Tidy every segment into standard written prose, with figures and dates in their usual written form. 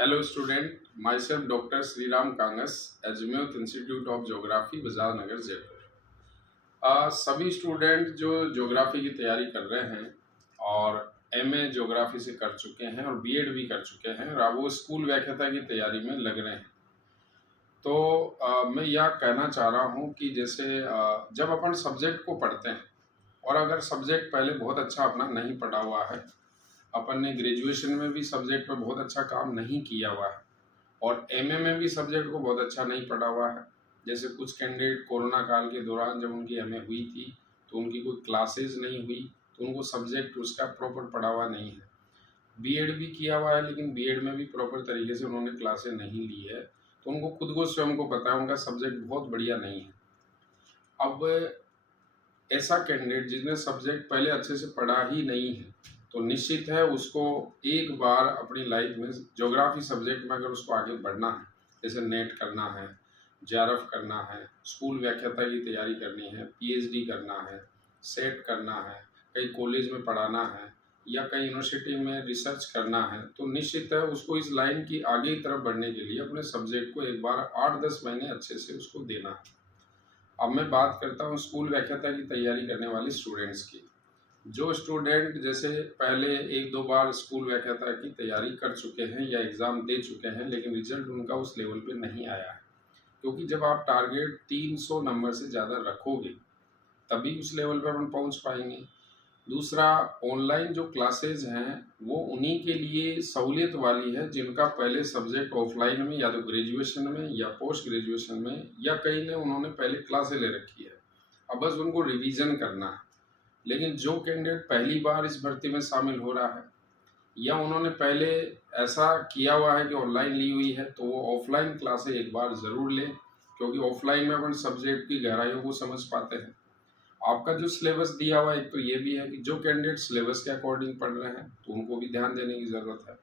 Hello student, myself Dr. Sriram Kangas, Azimuth Institute of Geography, बाजार नगर जयपुर। सभी student जो geography की तैयारी कर रहे हैं और एमए ज्योग्राफी से कर चुके हैं और बीएड भी कर चुके हैं और अब वो स्कूल व्याख्याता की तैयारी में लग रहे हैं। तो मैं यह कहना चाह रहा हूँ कि जैसे जब अपन सब्जेक्ट को पढ़ते हैं और अगर सब्जेक्ट पहले बहुत अच्छा अपना नहीं पढ़ा हुआ है, अपन ने ग्रेजुएशन में भी सब्जेक्ट पर बहुत अच्छा काम नहीं किया हुआ है और एमए में भी सब्जेक्ट को बहुत अच्छा नहीं पढ़ा हुआ है। जैसे कुछ कैंडिडेट कोरोना काल के दौरान जब उनकी एमए हुई थी तो उनकी कोई क्लासेज नहीं हुई, तो उनको सब्जेक्ट उसका प्रॉपर पढ़ा हुआ नहीं है। बीएड भी किया हुआ है लेकिन बीएड में भी प्रॉपर तरीके से उन्होंने क्लासेज नहीं ली है, तो उनको खुद को स्वयं को पता है उनका सब्जेक्ट बहुत बढ़िया नहीं है। अब ऐसा कैंडिडेट जिसने सब्जेक्ट पहले अच्छे से पढ़ा ही नहीं है, तो निश्चित है उसको एक बार अपनी लाइफ में ज्योग्राफी सब्जेक्ट में अगर उसको आगे बढ़ना है, जैसे नेट करना है, जेआरएफ करना है, स्कूल व्याख्याता की तैयारी करनी है, पीएचडी करना है, सेट करना है, कहीं कॉलेज में पढ़ाना है या कहीं यूनिवर्सिटी में रिसर्च करना है, तो निश्चित है उसको इस लाइन की आगे की तरफ बढ़ने के लिए अपने सब्जेक्ट को एक बार 8-10 महीने अच्छे से उसको देना है। अब मैं बात करता हूँ स्कूल व्याख्याता की तैयारी करने वाले स्टूडेंट्स की। जो स्टूडेंट जैसे पहले 1-2 बार स्कूल व्याख्याता की तैयारी कर चुके हैं या एग्ज़ाम दे चुके हैं लेकिन रिजल्ट उनका उस लेवल पे नहीं आया है, क्योंकि जब आप टारगेट 300 नंबर से ज़्यादा रखोगे तभी उस लेवल पे अपन पहुँच पाएंगे। दूसरा, ऑनलाइन जो क्लासेज हैं वो उन्हीं के लिए सहूलियत वाली है जिनका पहले सब्जेक्ट ऑफलाइन में या तो ग्रेजुएशन में या पोस्ट ग्रेजुएशन में या कहीं ने उन्होंने पहले क्लासें ले रखी है, अब बस उनको रिवीजन करना है। लेकिन जो कैंडिडेट पहली बार इस भर्ती में शामिल हो रहा है या उन्होंने पहले ऐसा किया हुआ है कि ऑनलाइन ली हुई है, तो वो ऑफलाइन क्लासें एक बार ज़रूर लें, क्योंकि ऑफलाइन में अपन सब्जेक्ट की गहराइयों को समझ पाते हैं। आपका जो सिलेबस दिया हुआ है, एक तो ये भी है कि जो कैंडिडेट सिलेबस के अकॉर्डिंग पढ़ रहे हैं तो उनको भी ध्यान देने की ज़रूरत है,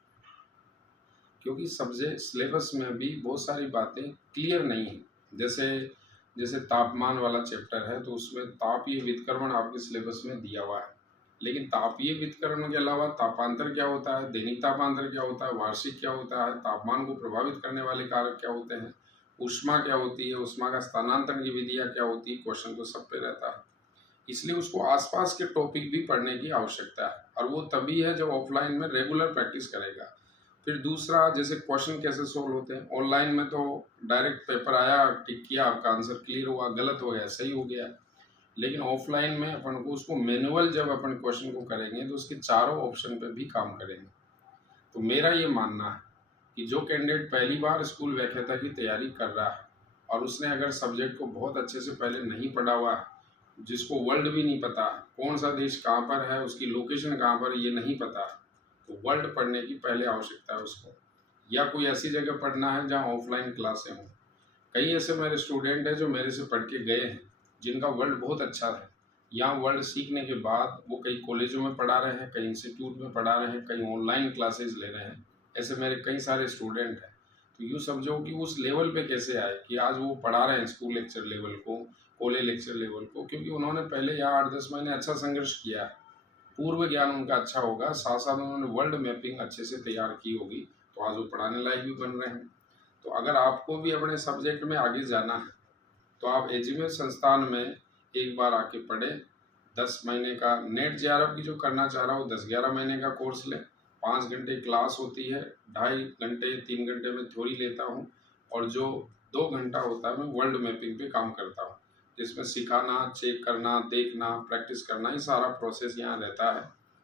क्योंकि सब्जेक्ट सिलेबस में भी बहुत सारी बातें क्लियर नहीं है। जैसे जैसे तापमान वाला चैप्टर है तो उसमें तापीय वितरण आपके सिलेबस में दिया हुआ है, लेकिन तापीय वितरण के अलावा तापांतर क्या होता है, दैनिक तापांतर क्या होता है, वार्षिक क्या होता है, तापमान को प्रभावित करने वाले कारक क्या होते हैं, ऊष्मा क्या होती है, ऊष्मा का स्थानांतरण की विधियाँ क्या होती है, क्वेश्चन तो सब पे रहता है। इसलिए उसको आसपास के टॉपिक भी पढ़ने की आवश्यकता है और वो तभी है जब ऑफलाइन में रेगुलर प्रैक्टिस करेगा। फिर दूसरा, जैसे क्वेश्चन कैसे सोल्व होते हैं, ऑनलाइन में तो डायरेक्ट पेपर आया, टिक किया, आपका आंसर क्लियर हुआ, गलत हो गया, सही हो गया। लेकिन ऑफलाइन में अपन को उसको मैनुअल जब अपन क्वेश्चन को करेंगे तो उसके चारों ऑप्शन पे भी काम करेंगे। तो मेरा ये मानना है कि जो कैंडिडेट पहली बार स्कूल व्याख्याता की तैयारी कर रहा है और उसने अगर सब्जेक्ट को बहुत अच्छे से पहले नहीं पढ़ा हुआ है, जिसको वर्ल्ड भी नहीं पता, कौन सा देश कहाँ पर है, उसकी लोकेशन कहाँ पर है, ये नहीं पता, तो वर्ल्ड पढ़ने की पहले आवश्यकता है उसको, या कोई ऐसी जगह पढ़ना है जहाँ ऑफलाइन क्लासें हों। कई ऐसे मेरे स्टूडेंट हैं जो मेरे से पढ़ के गए हैं जिनका वर्ल्ड बहुत अच्छा है। यहाँ वर्ल्ड सीखने के बाद वो कई कॉलेजों में पढ़ा रहे हैं, कई इंस्टीट्यूट में पढ़ा रहे हैं, कई ऑनलाइन क्लासेस ले रहे हैं। ऐसे मेरे कई सारे स्टूडेंट हैं। तो यूँ समझो कि उस लेवल पे कैसे आए कि आज वो पढ़ा रहे हैं स्कूल लेक्चर लेवल को, कॉलेज लेक्चर लेवल को, क्योंकि उन्होंने पहले यहाँ 8-10 महीने अच्छा संघर्ष किया है। पूर्व ज्ञान उनका अच्छा होगा, साथ साथ उन्होंने वर्ल्ड मैपिंग अच्छे से तैयार की होगी, तो आज वो पढ़ाने लायक भी बन रहे हैं। तो अगर आपको भी अपने सब्जेक्ट में आगे जाना है तो आप एजिमेट संस्थान में एक बार आके पढ़े। 10 महीने का नेट जेआरएफ की जो करना चाह रहा हूँ 10-11 महीने का कोर्स लें। 5 घंटे क्लास होती है, 2.5 घंटे 3 घंटे में थ्योरी लेता हूँ और जो 2 घंटा होता है मैं वर्ल्ड मैपिंग पे काम करता हूँ, जिसमें सिखाना, चेक करना, देखना, प्रैक्टिस करना, ये सारा प्रोसेस यहाँ रहता है।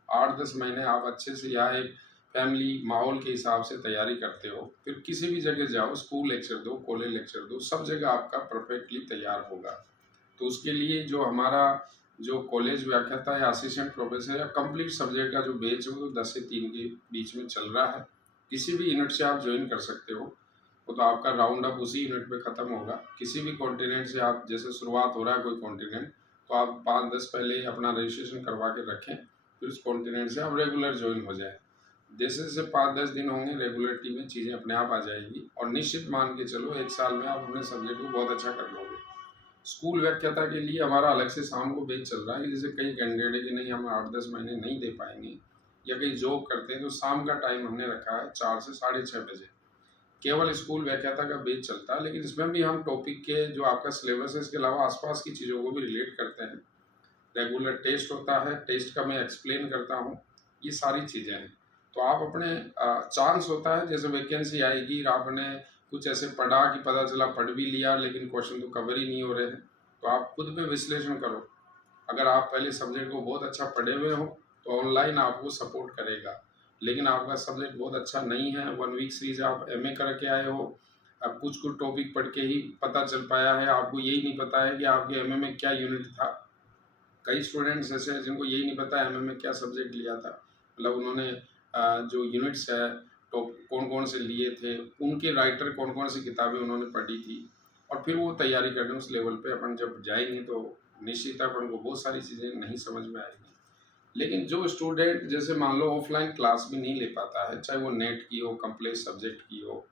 8-10 महीने आप अच्छे से यहाँ एक फैमिली माहौल के हिसाब से तैयारी करते हो, फिर किसी भी जगह जाओ, स्कूल लेक्चर दो, कॉलेज लेक्चर दो, सब जगह आपका परफेक्टली तैयार होगा। तो उसके लिए जो हमारा जो कॉलेज व्याख्याता या असिस्टेंट प्रोफेसर या कंप्लीट सब्जेक्ट का जो बैच है वो 10 से 3 के बीच में चल रहा है। किसी भी यूनिट से आप ज्वाइन कर सकते हो, वो तो आपका राउंड अप उसी यूनिट पे ख़त्म होगा। किसी भी कॉन्टिनेंट से आप, जैसे शुरुआत हो रहा है कोई कॉन्टिनेंट, तो आप 5-10 पहले अपना रजिस्ट्रेशन करवा के रखें, फिर उस कॉन्टिनेंट से आप रेगुलर ज्वाइन हो जाए। जैसे जैसे 5-10 दिन होंगे रेगुलरिटी में चीज़ें अपने आप आ जाएगी और निश्चित मान के चलो 1 साल में आप अपने सब्जेक्ट को बहुत अच्छा कर लोगे। स्कूल व्याख्याता के लिए हमारा अलग से शाम को बैच चल रहा है कि जैसे कई कैंडिडेट है कि नहीं हम 8-10 महीने नहीं दे पाएंगे या कहीं जॉब करते हैं, तो शाम का टाइम हमने रखा है 4 से 6:30 बजे। केवल स्कूल व्याख्याता का बेस चलता है, लेकिन इसमें भी हम टॉपिक के जो आपका सिलेबस है इसके अलावा आसपास की चीज़ों को भी रिलेट करते हैं। रेगुलर टेस्ट होता है, टेस्ट का मैं एक्सप्लेन करता हूँ, ये सारी चीज़ें हैं। तो आप अपने चांस होता है जैसे वैकेंसी आएगी, आपने कुछ ऐसे पढ़ा कि पता चला पढ़ भी लिया लेकिन क्वेश्चन तो कवर ही नहीं हो रहे हैं, तो आप खुद पे विश्लेषण करो। अगर आप पहले सब्जेक्ट को बहुत अच्छा पढ़े हुए हो तो ऑनलाइन आपको सपोर्ट करेगा, लेकिन आपका सब्जेक्ट बहुत अच्छा नहीं है, 1 वीक सीरीज आप एमए करके आए हो, अब कुछ कुछ टॉपिक पढ़ के ही पता चल पाया है, आपको यही नहीं पता है कि आपके एमए में क्या यूनिट था। कई स्टूडेंट्स ऐसे हैं जिनको यही नहीं पता एमए में क्या सब्जेक्ट लिया था, मतलब उन्होंने जो यूनिट्स है तो कौन कौन से लिए थे, उनके राइटर कौन कौन सी किताबें उन्होंने पढ़ी थी, और फिर वो तैयारी करने उस लेवल पे अपन जब जाएंगे तो निश्चित अपन को बहुत सारी चीज़ें नहीं समझ में आएगी। लेकिन जो स्टूडेंट जैसे मान लो ऑफलाइन क्लास भी नहीं ले पाता है, चाहे वो नेट की हो, कम्प्लेक्स सब्जेक्ट की हो,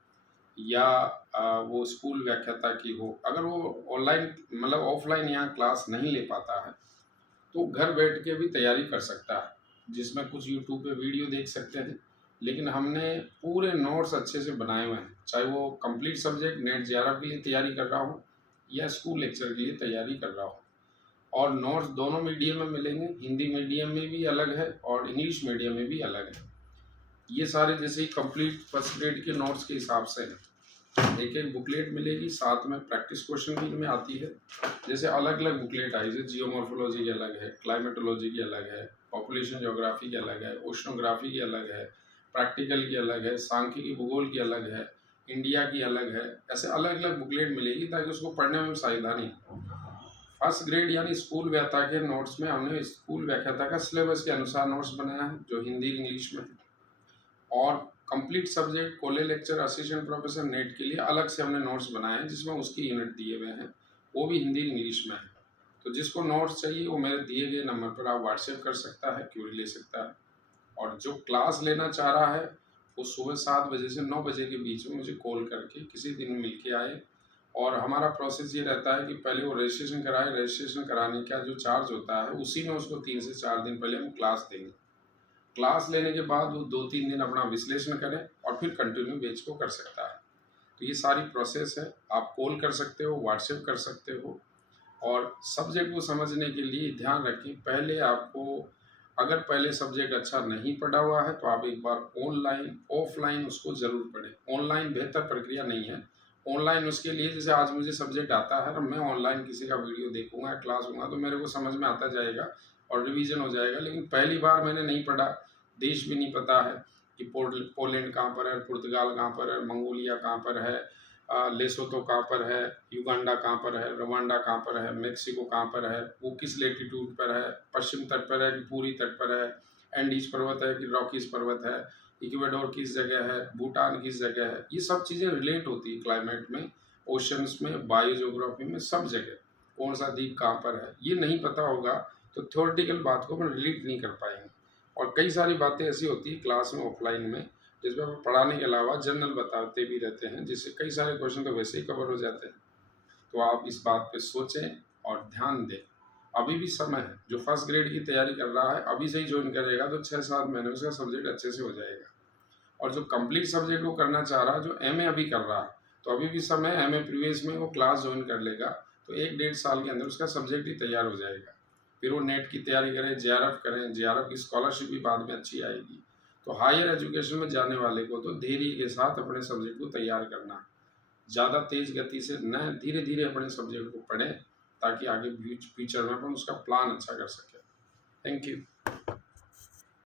या वो स्कूल व्याख्याता की हो, अगर वो ऑनलाइन मतलब ऑफलाइन यहाँ क्लास नहीं ले पाता है तो घर बैठ के भी तैयारी कर सकता है, जिसमें कुछ यूट्यूब पे वीडियो देख सकते हैं, लेकिन हमने पूरे नोट्स अच्छे से बनाए हुए हैं, चाहे वो कंप्लीट सब्जेक्ट नेट जेआरएफ के लिए तैयारी कर रहा हो या स्कूल लेक्चर के लिए तैयारी कर रहा हो। और नोट्स दोनों मीडियम में मिलेंगे, हिंदी मीडियम में भी अलग है और इंग्लिश मीडियम में भी अलग है। ये सारे जैसे कंप्लीट फर्स्ट ग्रेड के नोट्स के हिसाब से है, एक एक बुकलेट मिलेगी, साथ में प्रैक्टिस क्वेश्चन भी इनमें आती है। जैसे अलग अलग बुकलेट आई, जैसे जियोमॉर्फोलॉजी की अलग है, क्लाइमेटोलॉजी की अलग है, पॉपुलेशन ज्योग्राफी की अलग है, ओशनोग्राफी की अलग है, प्रैक्टिकल की अलग है, सांख्यिकी भूगोल की अलग है, इंडिया की अलग है। ऐसे अलग अलग बुकलेट मिलेगी ताकि उसको पढ़ने में सावधानी हो। फर्स्ट ग्रेड यानी स्कूल व्याख्याता के नोट्स में हमने स्कूल व्याख्याता का सिलेबस के अनुसार नोट्स बनाया है, जो हिंदी इंग्लिश में है। और complete subject college lecture assistant professor net के लिए अलग से हमने नोट्स बनाए हैं, जिसमें उसकी यूनिट दिए हुए हैं, वो भी हिंदी इंग्लिश में है। तो जिसको नोट्स चाहिए वो मेरे दिए गए नंबर पर आप व्हाट्सएप कर सकता है, क्यूरी ले सकता है। और जो क्लास लेना चाह रहा है वो सुबह 7 बजे से 9 बजे के बीच में मुझे कॉल करके किसी दिन मिल के आए। और हमारा प्रोसेस ये रहता है कि पहले वो रजिस्ट्रेशन कराए, रजिस्ट्रेशन कराने का जो चार्ज होता है उसी में उसको 3 से 4 दिन पहले हम क्लास देंगे। क्लास लेने के बाद वो 2-3 दिन अपना विश्लेषण करें और फिर कंटिन्यू बैच को कर सकता है। तो ये सारी प्रोसेस है, आप कॉल कर सकते हो, व्हाट्सएप कर सकते हो। और सब्जेक्ट को समझने के लिए ध्यान रखें, पहले आपको अगर पहले सब्जेक्ट अच्छा नहीं पढ़ा हुआ है तो आप एक बार ऑनलाइन ऑफलाइन उसको ज़रूर पढ़ें। ऑनलाइन बेहतर प्रक्रिया नहीं है। ऑनलाइन उसके लिए जैसे आज मुझे सब्जेक्ट आता है और मैं ऑनलाइन किसी का वीडियो देखूंगा, क्लास होगा तो मेरे को समझ में आता जाएगा और रिवीजन हो जाएगा। लेकिन पहली बार मैंने नहीं पढ़ा, देश भी नहीं पता है कि पोलैंड कहाँ पर है, पुर्तगाल कहाँ पर है, मंगोलिया कहाँ पर है, लेसोतो कहाँ पर है, युगांडा कहाँ पर है, रवांडा कहाँ पर है, मेक्सिको कहाँ पर है, वो किस लेटीट्यूड पर है, पश्चिम तट पर है कि पूरी तट पर है, एंडीज पर्वत है कि रॉकीज पर्वत है, इक्वेडोर किस जगह है, भूटान किस जगह है, ये सब चीज़ें रिलेट होती है क्लाइमेट में, ओशंस में, बायो ज्योग्राफी में, सब जगह कौन सा द्वीप कहाँ पर है, ये नहीं पता होगा तो थ्योरेटिकल बात को अपन रिलेट नहीं कर पाएंगे। और कई सारी बातें ऐसी होती है क्लास में ऑफलाइन में जिसमें हम पढ़ाने के अलावा जनरल बताते भी रहते हैं, जिससे कई सारे क्वेश्चन तो वैसे ही कवर हो जाते हैं। तो आप इस बात पे सोचें और ध्यान दें। अभी भी समय है, जो फर्स्ट ग्रेड की तैयारी कर रहा है अभी से ही ज्वाइन करेगा तो 6-7 महीने में उसका सब्जेक्ट अच्छे से हो जाएगा। और जो कंप्लीट सब्जेक्ट वो करना चाह रहा है, जो एमए अभी कर रहा है, तो अभी भी समय, एमए प्रीवियस में वो क्लास ज्वाइन कर लेगा तो 1-1.5 साल के अंदर उसका सब्जेक्ट ही तैयार हो जाएगा। फिर वो नेट की तैयारी करें, जेआरएफ करें, जेआरएफ की स्कॉलरशिप भी बाद में अच्छी आएगी। तो हायर एजुकेशन में जाने वाले को तो धैर्य के साथ अपने सब्जेक्ट को तैयार करना, ज़्यादा तेज़ गति से न, धीरे धीरे अपने सब्जेक्ट को पढ़ें ताकि आगे फ्यूचर में अपन उसका प्लान अच्छा कर सकें। Thank you.